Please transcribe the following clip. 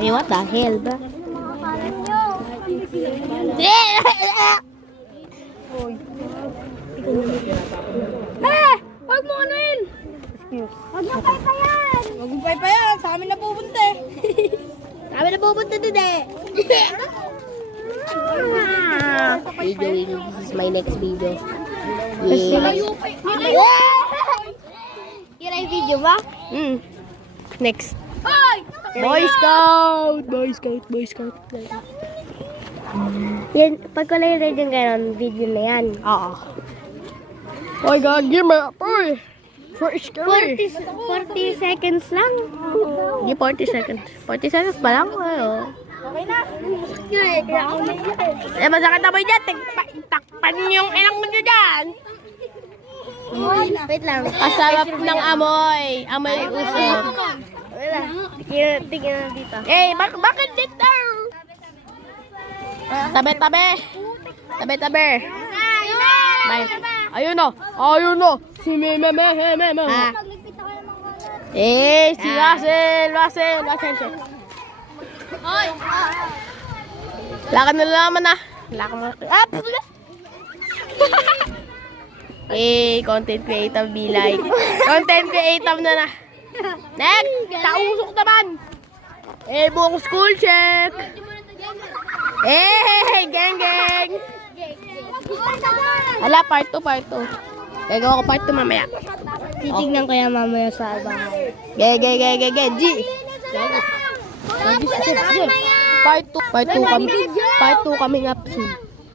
Hey, what the hell ba? Huwag mo anuin! Excuse. Huwag niyong paypayan! Huwag mong paypayan! Sa amin na pupunta eh! Kami na pupunta din eh. Video, this is my next video. Yeah. Yun ay video ba? Next. Boy Scout! Boy Scout, Boy Scout. Yan, pag kulay red yung gano'n, video na yan. Oo. Oh my God, give me a boy! 40 seconds lang. Hindi 40 seconds. 40 seconds pa lang. Okay na! Eh, masakit na ba dyan? Takpan yung ilang mo dyan. Wait lang. Kasarap ng amoy. Amoy usok. Tingnan na dito. Eh, bakit dito? Tabi-tabi. Tabi-tabi. Bye. Ayun o. Ayun o. Si Meme. Eh, si Russell. Russell. Lakad na naman ah. Lakad mo. Eh, content creator be like. Content creator na. Next, kausok naman. Eh, buong school check. Eh, gang. Ala, part 2. Gagawa ko part 2 mamaya. Titignan ko yan mamaya sa bahay. G. Part 2 coming up soon.